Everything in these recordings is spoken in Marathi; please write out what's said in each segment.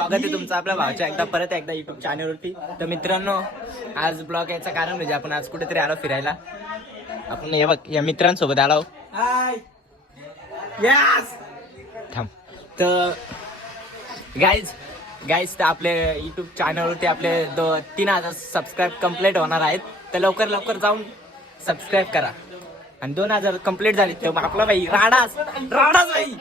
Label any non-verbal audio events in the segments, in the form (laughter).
स्वागत आहे तुमचं आपल्या भावाच्या एकदा परत एकदा युट्यूब चॅनलवरती तर मित्रांनो आज ब्लॉग याचं कारण म्हणजे आपण आज कुठेतरी आलो फिरायला. आपण हे बघ या मित्रांसोबत आलो थांब. तर गाईज गाईज तर आपले युट्यूब चॅनलवरती आपले दो तीन हजार सबस्क्राईब कंप्लीट होणार आहेत. तर लवकर लवकर जाऊन सबस्क्राईब करा. आणि दोन हजार कंप्लीट झाली. तर आपला भाई राडाच. राडाच भाई.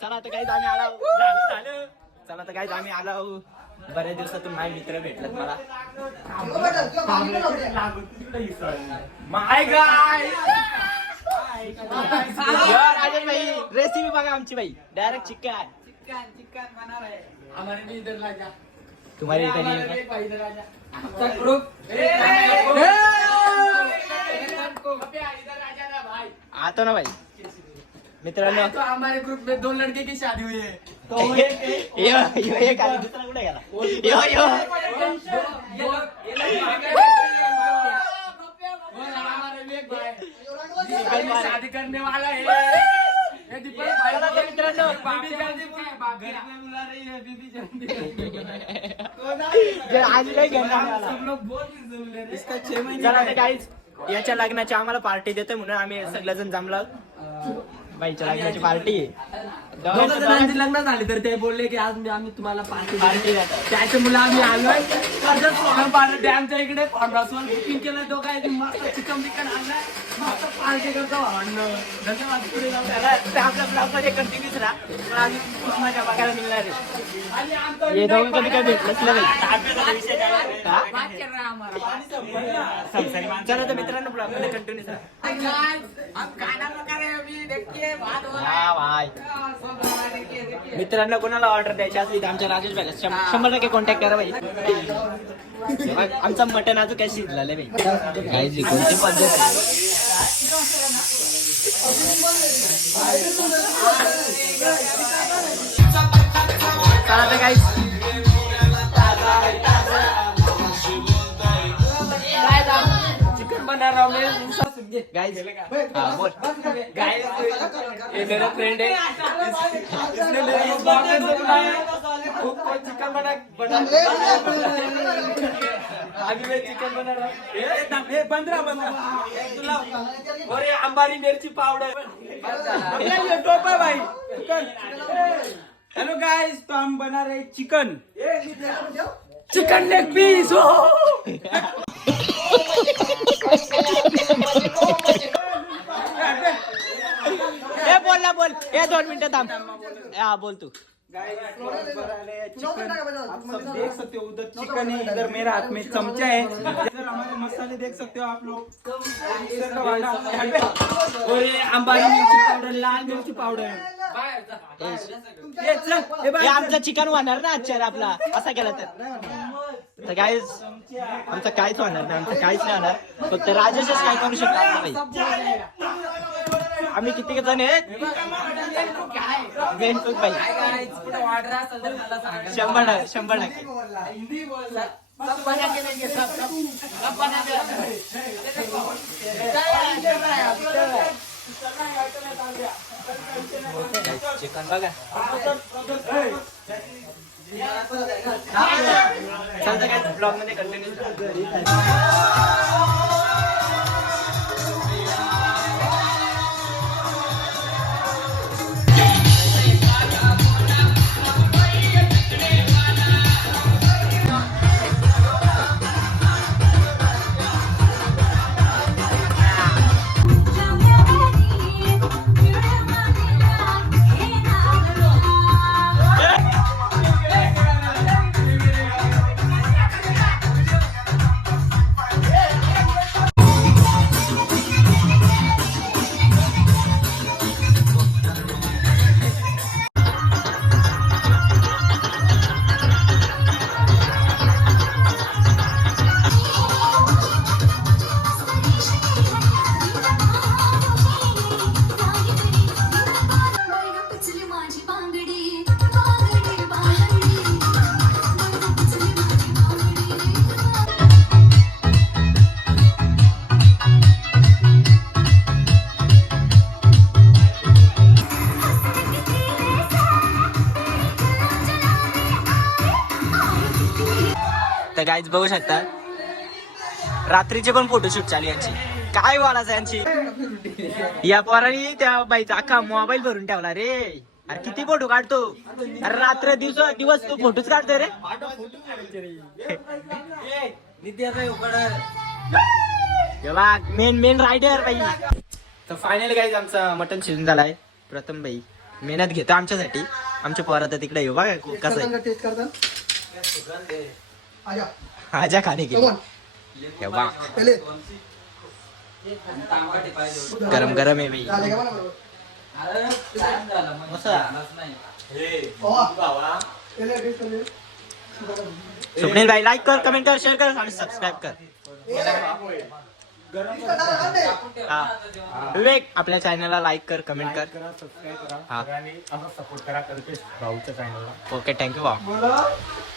चला तर काही आम्ही आलो झालं, झालं. चला तर काही आम्ही आलो बऱ्याच दिवसातून माझे मित्र भेटलेत मला. माय गाय राजेश भाई रेसिपी बघा आमची भाई. डायरेक्ट चिकन तुम्हारे इधर नहीं है क्या? आतो ना भाई। मित्रांनो। तो हमारे ग्रुप में दो लड़के की शादी हुई है। (laughs) यो यो एक आला दुसरा कुठे गेला यो यो। वो हमारे विवेक भाई दीपक में शादी करने वाला है। ये दीपक भाई चला तो मित्रांनो. बीबी जल्दी घर में बुला रही है बीबी जल्दी। जे आज लय घेणार याच्या लग्नाची आम्हाला पार्टी देतोय म्हणून आम्ही सगळेजण जमलो. बाईच्या लग्नाची पार्टी दोघं जणांची लग्न झाली तर ते बोलले की आज मी आम्ही तुम्हाला पार्टी पार्टी देतो त्याच्या मुलं आम्ही आलोय कर्जत सोनं पार्टी आमच्या इकडे बुकिंग केलं दोघं मस्त चिकन बिकन आणलंय. मस्त पार्टी करतो. भावंडं. धन्यवाद. पुढे जाऊ द्या. तर आपल्या ब्लॉगमध्ये कंटिन्यूच राहा. पण आम्ही खूप मजा बघायला मिळणार आहे. आणि आमचा दोघं कधी काय भेटलंच नाही? बात कर रहा हमारा चला तर मित्रांनो कंटिन्यूच राहा. खाना मित्रांनो कोणाला ऑर्डर द्यायची असली तर आमच्या राजेश भाई शंभर टक्के कॉन्टॅक्ट करा भाई. आमचं मटन अजून काय शिजलेलं भाई. काय कोणती पद्धत काय चिकन बना रहा हूँ मैं इंस्टा सुन के गाइस हाँ बोल गाइस ये मेरा फ्रेंड है इसने मेरे को बाहर से बुलाया खुद को चिकन बना बना अभी मैं चिकन बना रहा हूँ ये एकदम ये बंद रहा बंद रहा और ये अंबारी मिर्ची पाउडर ये टोप है भाई हेलो गाइस तो हम बना रहे चिकन चिकन लेग पीस बोल ना बोल. ए दोन मिनिटं थांब. हा बोल तू. देख सकते हो उधर चिकन है इधर मेरे हाथ में चमचा है। (laughs) इधर हमारे मसाले देख सकते हो आप लोग। और ये अंबारी मिर्ची पाउडर लाल मिर्ची पाउडर। ये चल, ये हे. आमचं चिकन होणार ना आजच्या आपला. असा केला तर. तर काहीच आमचं काहीच होणार नाही आमचं काहीच नाही होणार. फक्त राजेशच काय करू शकतो? आम्ही किती जण आहेत? शंभर टक्के शंभर टक्के. चिकन बघा. चालतं काय ब्लॉगमध्ये कंटिन्यू शकता गाईज बघू शकता. रात्रीचे पण फोटोशूट चालू यांची. काय बोलायचं यांची? या पोरांनी त्या बाईचा अख्खा मोबाईल भरून ठेवला रे. अरे किती फोटो काढतो? अरे रात्र दिवस दिवस तू फोटोच काढतो रे. मेन मेन रायडर बाई. तर फायनल गाईज आमचा मटन शिजून झालाय. प्रथम बाई मेहनत घेतो आमच्यासाठी. आमच्या पोरात तिकडे येऊ हो बघा कसं आहे. आजा। आजा खाने की कमॉन वा पहले। गरम गरम आहे बाई झाले का बरोबर। पहले टेस्ट कर ले। स्वप्नील भाई लाईक कर कमेंट कर शेअर कर आणि सबस्क्राईब कर। इसका डाल अंडे हा. विवेक आपल्या चॅनलला लाईक कर कमेंट कर. हा. सपोर्ट करा कल्पेश भाऊच्या चॅनलला ओके थँक्यू भाऊ.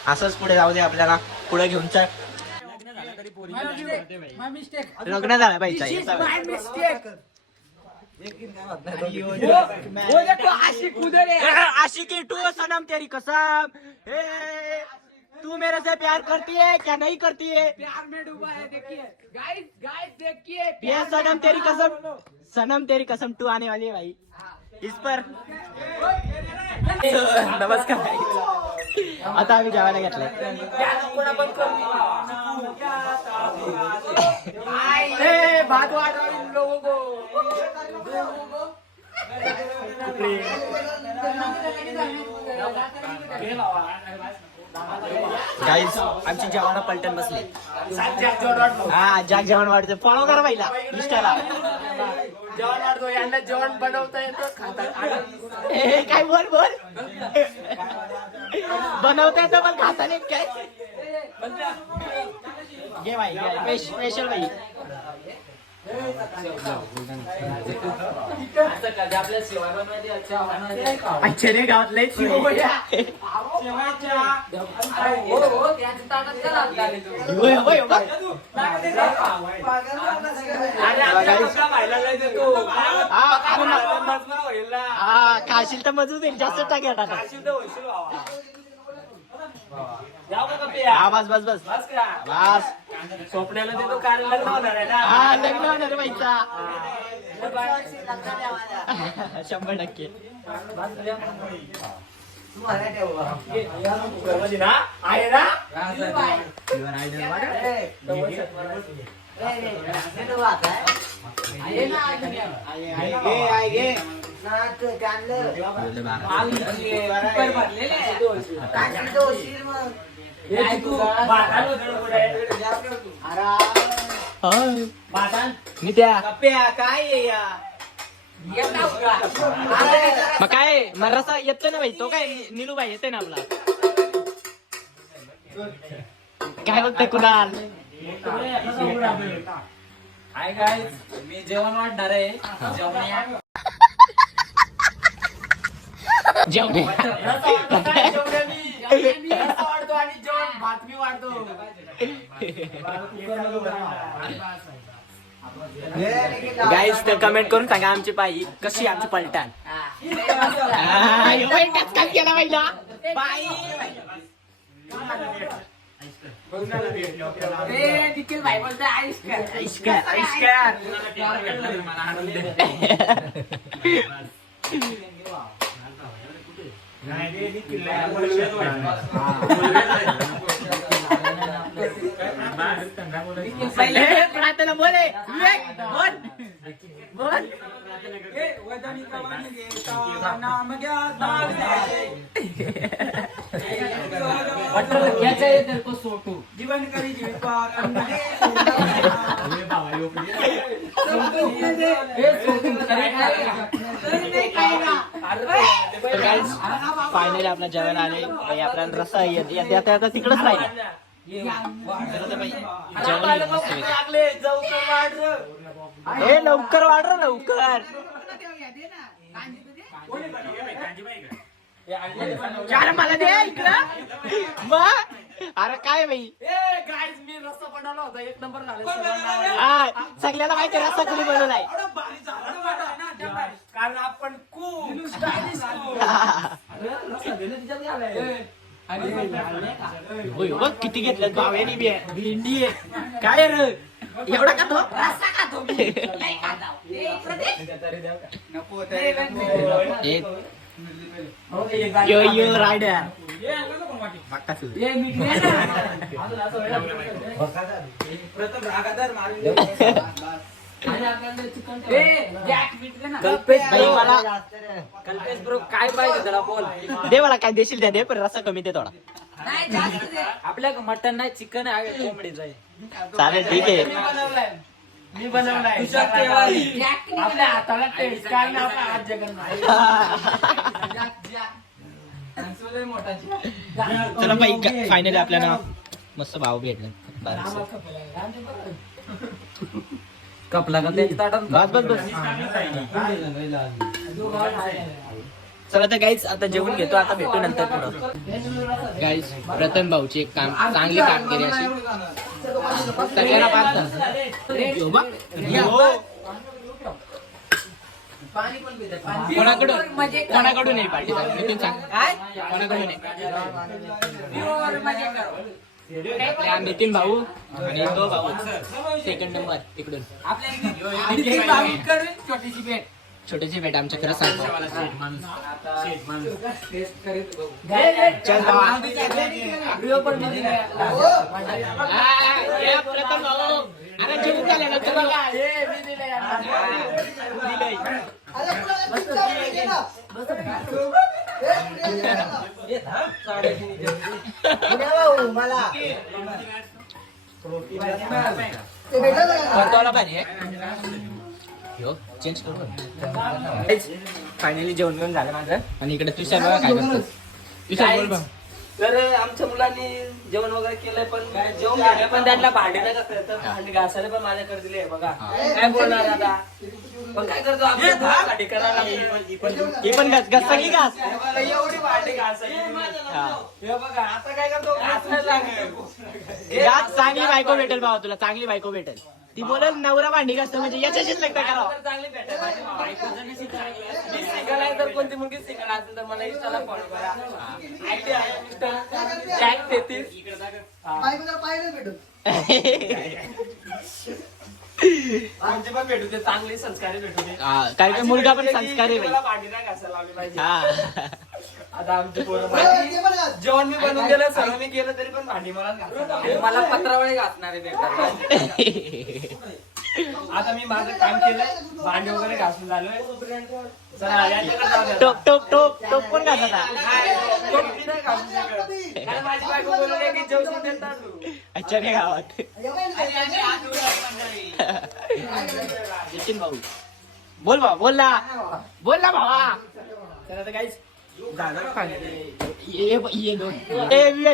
असंच पुढे जाऊ दे आपल्याला. पुढे घेऊन चल. लग्न झालं पाहिजे (laughs) आशिकी टू सनम तेरी कसम. ए, तू मेरे से प्यार करती है क्या नहीं करती है? प्यार में डूबा है देखिए। गाइस गाइस देखिए ये सनम तेरी कसम सनम तेरी कसम टू आने वाली है भाई। इस पर। नमस्कार। आता आम्ही जेवायला घेतलंय बात वाट लोगों को। गाईज आमची जेवण पलटण बसले. हा जाग जेवण वाढते फॉलो करा पहिला इंस्टाला जेवण वाढतो यांना जेवण बनवता येतं खाता काय बोल बोल. बनवता येतं पण खाता नाही काय? घे भाई स्पेशल भाई गावातले हा खाशील तर मजूत येईल जास्त टाक्या टाका. हा बस बस बस. बस स्वप्नाला देतो कारण लग्न होणार आहे ना? हा लग्न होणार बाईचा. शंभर टक्के. ना आहे ना? मी त्या काय मग काय मग रसा येतोय ना भाई तो काय निलू भाई येतोय ना आपला. काय बघतोय कुणाल? हाय गाईज मी जेवण वाढणार आहे जेवण वाढतो आणि जेवण भात मी वाढतो गाईज तर कमेंट करून सांगा आमची पायी कशी आमची पलटान केला पहिला निखिल भाई बोलतोय आईस कर ऐश्कर ऐश्कर प्रार्थना बोले विवेक बोल बोल जीवन करी जीविका तर गाईज फायनली आपल्या जेवण आले बाई, आपल्याला रस्सा येत येत- येत- तिकडच राहिला तर बाई, जेवण येईल मस्तपैकी. लागले जाऊ तर वाढ र. ए लवकर वाढ रे लवकर. अरे मला दे इकडं. अरे काय बाई? ए गाईज मी रस्ता बनवला होता. एक नंबर झाला हा सगळ्याला माहिती रस्ता कुणी बनवलाय कारण आपण खूप स्टायलिश होय, बघ किती घेतलं बावेनी बी आहे. भेंडी आहे. काय रे? एवढा का तो? (laughs) ए, यो यो रायडर कल्पेश बाई, मला कल्पेश ब्रो काय पाहिजे त्याला बोल दे मला काय देशील त्या दे पण रस्सा कमी दे थोडा. आपल्या मटन नाही चिकन आहे कोंबडीच आहे. चालेल ठीक आहे. मी बनवलाय आपल्या हाताला टेस्ट काय ना आपला हात चला बाई फायनली आपल्याला मस्त भाव भेटला. कपला का ताटात? बस बस बस. चला तर गाईच आता जेवून घेतो आता भेटू नंतर पुढं. गाईज प्रथम भाऊची एक काम चांगली कामगिरी अशी. सगळ्यांना पाच. कोणाकडून? कोणाकडून पार्टी नितीन सांग. कोणाकडून आपल्या नितीन भाऊ आणि तो भाऊ. सेकंड नंबर इकडून. छोटीशी भेट. छोटीशी भेट आमच्या खरं सांगतो अरे जेवून झालं ना तुला. ते भेटलं चेंज करू फायनली जेवण घेऊन झालं माझं. आणि इकडे तुषार बघा काय करतो तुषार बोल बघ. तर आमच्या मुलांनी जेवण वगैरे केलंय पण जेवण घेतलं पण त्यांना भांडे नाही तर भांडे घासायला पण माझ्याकडे दिले बघा. काय बोलणार आता? पण काय करतो आमच्या मुलांसाठी करायला. ही पण घास घास सगळी घास. एवढी भांडे घासायची हा. बघा आता काय करतो? घासायला चांगली बायको भेटेल भावा तुला चांगली बायको भेटेल. ती बोलेल नवरा भांडी घासतो म्हणजे याच्याशीच लग्न करावं. तर चांगली भेटेल माझी बायको जर नसेल चांगली. मी सिंगल आहे तर कोणती मुलगी सिंगल असेल तर मला इंस्टाला फॉलो करा. आयडी आहे इंस्टा जॅक तेहतीस बायको जरा पाहिलं भेटून. पण भेटू दे चांगली संस्कारी भेटू दे. काय काय मुलगा पण संस्कारी भांडी नाही घासायला लावली पाहिजे. हा. आता आमचे पोरं भांडी- पण. जेवण मी बनवून दिलं सर्व मी केलं तरी पण भांडी मला मला घासणारे भेटतात आता मी माझं काम केलंय भांडी वगैरे घासून झालोय. चला यांच्याकडे जाऊ द्या. टोप टोप टोप टोप कोण घासता तो मी नाही घासू शकत. कारण माझी बायको बोलली की जेवशील ते तांदूळ. अच्छा रे गावात. हे भाऊ. बोल भाऊ बोल ना. बोल ना भावा. चला तर काहीच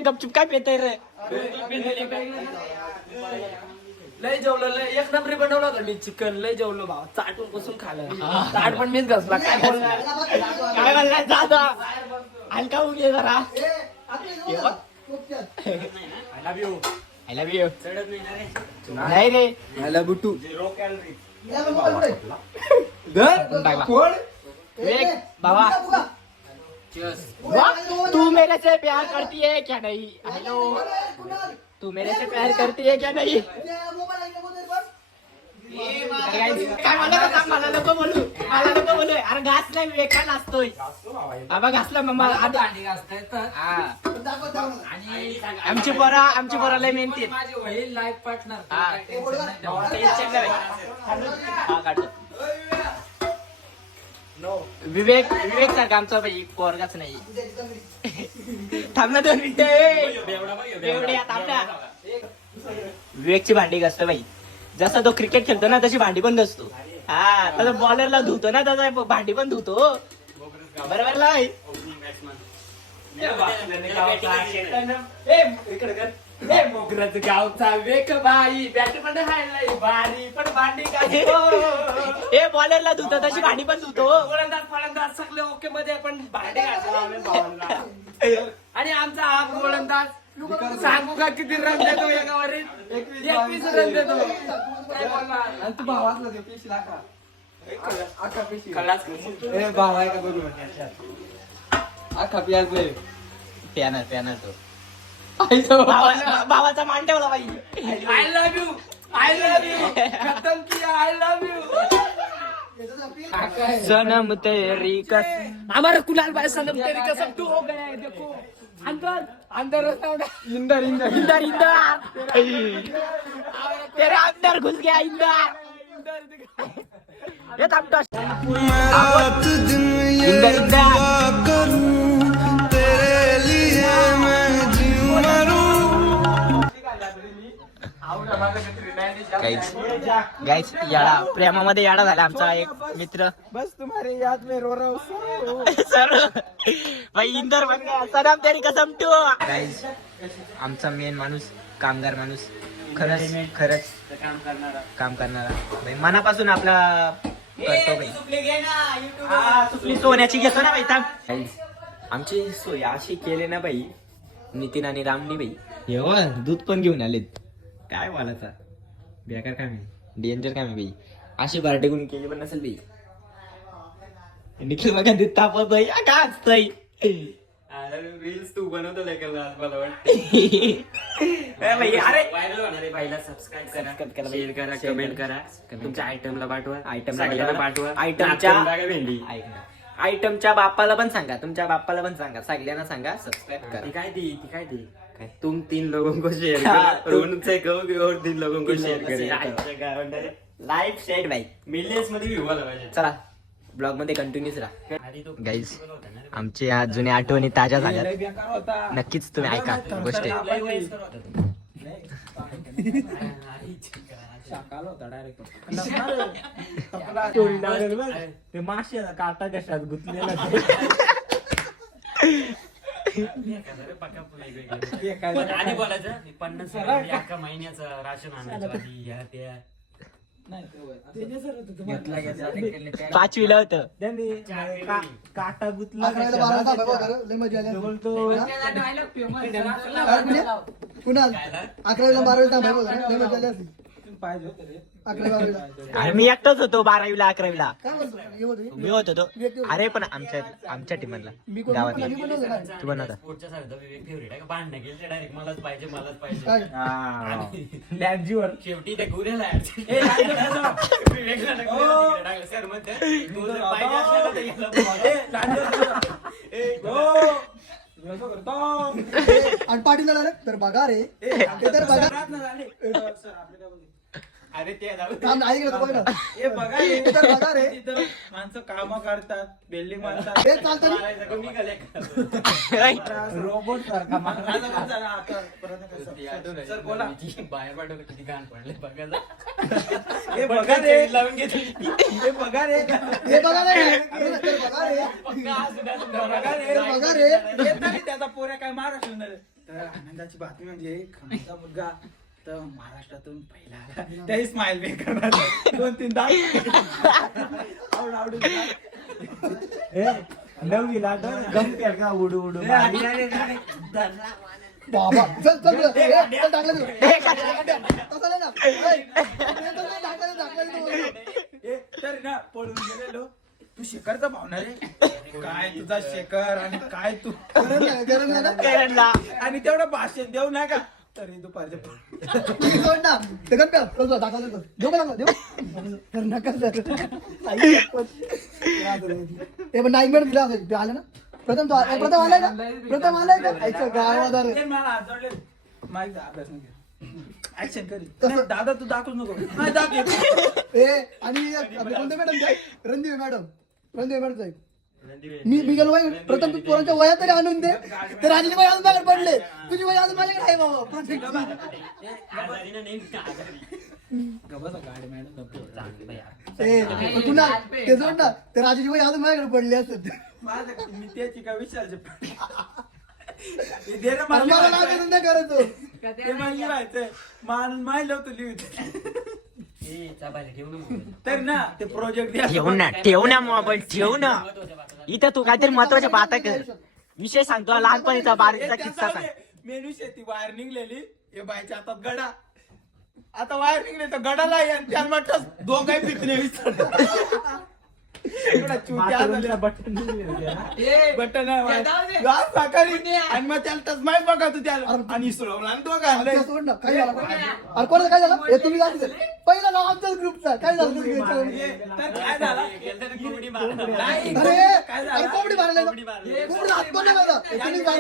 गपचूप काय पेतय रे? लय जेवलो लय. एक नंबरी बनवलं होतं मी चिकन. लय जेवलो भाव. चाटून बसून खाल्लं. चाट पण मीच घसला. काय काय म्हणलाय दादा? हलका उगे जरा. हे. I love you I love you नाही रे. बाबा. वाह, तू मेरे से प्यार करती है क्या नहीं? हेलो. तू मेरे से प्यार करती है क्या नहीं. काय मला नको मला नको बोलू. मला नको बोलू. अरे घास नाही बाबा घासला मम्मा हा. आमची पोरा आमची पोरा लय मेहनती लाईफ पार्टनर हा. विवेक विवेक सारखा आमचा भाई पोरगाच नाही. थांब ना दोन मिनिटं. विवेकची भांडी घासतो भाई जसा तो क्रिकेट खेळतो ना तशी भांडी पण घासतो. हा तसं बॉलरला धुतो ना तसा भांडी पण धुतो. बरोबर भाई? मोगराच गावचा वेक बाई बॅट पण हायलाय बारी पण भांडी घासतो ए बॉलरला धुतो तशी भांडी पण धुतो. गोलंदाज फलंदाज सगळे ओके मध्ये पण भांडे आणि आमचा हा गोलंदाज सांगू का किती रन देतो एका वरील एकवीस रन देतो. काय बोलणार? आणि तू भाव वाचला ते पेशी लाका अख्खा पेशी. खलास करशील. ए भाव आहे का बघू अख्खा पियाज पॅनर तो. भावा- भावाचा मान ठेवला बाई. I love you I love you खतम KIA. I love you Sanam Teri कस हमारा कुलाल भाई सनम तेरी कसम? तू हो गया है देखो. अंदर अंदर इंदर इंदर. इंदर इंदर. तेरे अंदर घुस गया इंदर. ये थांबतो इंदर इंदर. गाईज गाईज याडा प्रेमामध्ये याडा झाला आमचा एक मित्र. बस तुम्हारे याद में रो रहा हूँ सर भाई इंदर बन गया. सनम तेरी कसम टू गाईज आमचा मेन माणूस कामगार माणूस खरंच खरंच काम करणारा. भाई मनापासून आपला करतो भाई. हा, सुपली सोन्याची घेतो ना भाई थांब. आमची सोय अशी केली ना भाई नितीन आणि रामनी भाई. दूध पण घेऊन आलेत. काय बोलायचा बेकार काय मी डेंजर काय मी भाई अशी पार्टी करून केली पण नसेल भाई निखिल बघा दूध तापत भाई का असतंय रील्स तू बनवतो लेकर मला भाई (laughs) अरे व्हायरल होणार आहे पहिला सबस्क्राईब करा. करा, शेअर करा कमेंट करा. तुमच्या आयटमला पाठवा. Item ला सगळ्यांना पाठवा. भेंडी. ना. आयटमच्या बाप्पाला पण सांगा. तुमच्या बाप्पाला पण सांगा. सगळ्यांना सांगा. सबस्क्राईब ती करा. काय दी ती काय दी काय? तुम तीन लोगों को शेयर करो. तुम- उनसे कहो कि और तीन लोगों को शेयर करें. लाईफ शेड बाई मिलियन्समध्ये व्ह्यू आला पाहिजे. चला ब्लॉगमध्ये कंटिन्यूच राहा. गाईज आमची या जुन्या आठवणी ताज्या होता. नक्कीच तुम्ही ऐका गोष्ट डायरेक्ट ते मासे काटा कशात गुतलेला (laughs) आधी बोलायचं मी पन्नास अख्खा महिन्याचं राशन आणायचं आधी ह्या त्या. पाचवीला होतं काटा गुतला अकरावीला? बारावीला? कुणाल अकरावीला पाहिजे होते रे. बारावीला अरे मी एकटाच होतो बारावीला अकरावीला. काय म्हणतो हे होतं हे? मी होत होतो. अरे पण आमच्या आमच्या टीमला मी कोण गावातला मी बनवलं काय तू बनवता स्पोर्टच्या सारखं विवेक फेवरेट आहे का? भांडणं गेले डायरेक्ट मलाच पाहिजे मलाच पाहिजे. काय? आणि लॅबजीवर शेवटी त्या गुन्ह्याला (laughs) विवेकला टाकलं, तिकडे टाकलं. सर म्हणते, तू जर पाहिजे असलं तर याला बोलवा. आणि पाटील तर बघा रे. ते तर बघा. अरे ते जाऊ दे. काम नाही गेलं तर बघ ना हे बघा हे तर बघा रे तिथं माणसं काम करतात बिल्डिंग बांधतात. हे चालतं रे. मारायचं कमी का लेकरं? रोबोट सारखा. आता चला, आता परत कसं? सर बोला. बाहेर पाठवलं किती घाण पडले बघायला. हे बघा रे. लावून घेतली. हे बघा रे. हे बघा रे. हे तर बघा रे. बघा रे. बघा रे. येत नाही त्याचा पोऱ्या काय महाराष्ट्र तर आनंदाची बातमी म्हणजे खमाचा मुलगा तर महाराष्ट्रातून पहिला आला. त्याही स्माइल बे करणार दोन तीन दात. आवड आवडून नववीला तर गमतेल का? उडू उडू मारी. बाबा चल चल चल. हे, चल टाकलं तू. तसं नाही ना. ए, तू, टाकलं तू, टाकलं तू. ए, तर ना पळून गेलेलो. तू शेखरचा भावना रे. काय तुझा शेखर आणि काय तू? गरम नाही, गरम नाही आणि तेवढं भाषण देऊ नका. तरी दुपारचे ठीक आहे, सोड ना. ते. हे पण नाईक मॅडम दिला असेल ते आले ना प्रथम तो आ- प्रथम आलाय ना प्रथम आलाय का ऐका अभ्यास ऍक्शन करी (laughs) नाही, (laughs) दादा तू दाखवू नको नाही दाखव ए आणि आपले कोणते madam Randeep madam Randeep madam साहेब मी मी गेलो बाई प्रथम तू पोरांच्या वयात तरी आणून दे. (laughs) तर राजेश बाई अजून माझ्याकडे पडले. तुझी वय अजून माझ्याकडे आहे बाबा पुन्हा ते सोड ना ते राजेश बाई अजून माझ्याकडे पडले असत. मी त्याची का विचारचे (laughs) मला नाही करायचो ते. मला लिहायचंय मान माहिलं होतं लिहित ए, चाबायला ठेवू नको. (laughs) तर ना ते प्रोजेक्ट द्या. ठेव ना ठेव ना मोबाईल ठेव ना. इथं तू काहीतरी महत्त्वाच्या बाता कर विषय सांगतो लहानपणीचा बारीचा किस्सा सांग. मेनू शेती बाहेर निघलेली. हे बायच्या हातात गडा. आता बाहेर निघले तर गडाला आणि त्याला म्हटलं दोघाही पिकणे झाला. बटन. (laughs) आणि मग त्याला टचमाय बघा तू त्याला. आणि सोडवला. आणि तो सोड ना, काय झालं? अरे कोणाचं काय झालं? हे तुम्ही जास्त पहिला नाव आमच्याच ग्रुपचा. काय झालं? काय झालं? काय कोंबडी मारले? कोंबडी हात पण नाही माझा. हे होता?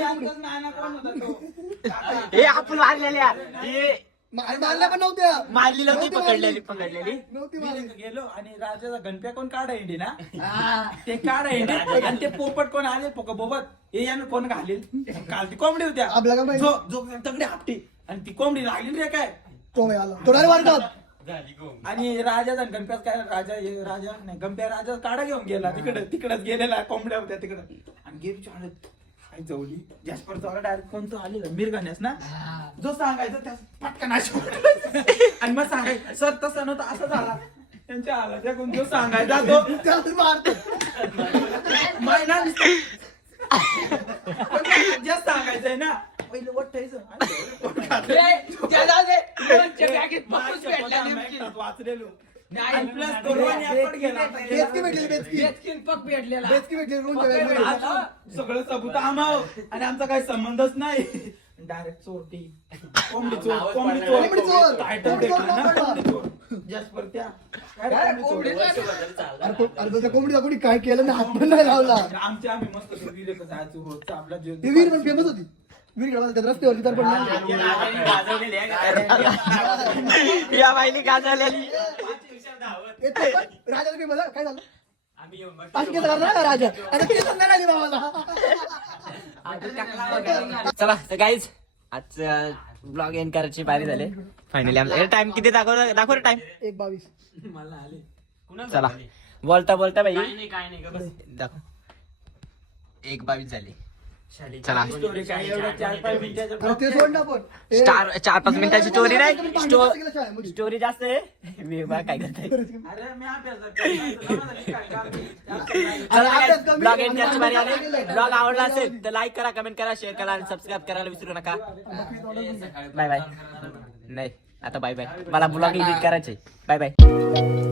हे आपण मारलेल्या हे मार- मारल्या पण नव्हत्या. मारली नव्हती नव्हती पकडलेली मारली. पकडलेली. नव्हती मी मारली. गेलो आणि राजाचा गणप्या कोण काढा इंडी ना? ते काढा इंडी (laughs) आणि ते पोपट कोण आले? पोक बोबत हे यानं कोण घालेल? काल ती कोंबडी होत्या. आपल्याला काय माहिती? जो जो तगडी आपटी आणि ती कोंबडी लागली रे काय? मारतात आणि राजाचा आणि गणप्यात काय? राजा हे राजा नाही गणप्या राजा काढा घेऊन गेला. तिकडे तिकडच गेलेला कोंबड्या होत्या तिकडे. आणि गेली चालत काय जवली जॅस्पर चौला डायरेक्ट कोण तो आलेला मिरगाण्यास ना? जो सांगायचा त्या पटकन अशी आणि मग सांगायचं सर तसं नव्हतं असं झाला. त्यांच्या आला त्या जो सांगायचा तो त्याला मारतो. महिना जे सांगायचंय ना. पहिलं वठायचं वाचलेलो. आणि प्लस कोरोना effort गेला. बेचकी भेटलेली बेचकी. बेचकी भेटलेली रूम आता सगळं सबूत आमाव आणि आमचा काही संबंधच नाही. डायरेक्ट चोरटी. कोंबडी चोर कोंबडी चोर. कोंबडी चोर. टायटल कोंबडी चोर भेटलं ना कोंबडी चोर. जसपर त्या. काय कोंबडी चोर? अरे को- अरे त्या कोंबडीला कोणी काय केलं ना हात पण नाही लावला. आमचे आम्ही मस्त जायचो रोजचा आपला ती जीव वीर पण फेमस होती. वीर रस्त्यावरती तर पण या बाईने गाजवलेली. (laughs) राजाला फेमस काय झालं? करणार ना राजा? आता नाही चला तर गाईज आज ब्लॉग एंड करायची बारी झाली. फायनली आमचा टाइम किती? दाखव दाखव टाइम एक बावीस. चला. बोलता बोलता बाई. दाखव. एक बावीस झाली. काय मिनिटाच्या अरे ते सोड ना पण. ए, स्टार चार पाच मिनिटाची स्टोरी नाही. केलं स्टोरी जास्त आहे. मी बा काय करताय? अरे अभ्यास काम. चला ब्लॉग. एंड बारी आली. ब्लॉग आवडला असेल तर लाईक करा कमेंट करा शेअर करा आणि सबस्क्राईब करायला विसरू नका. बाय बाय नाही आता बाय बाय मला ब्लॉग एडिट करायचे बाय बाय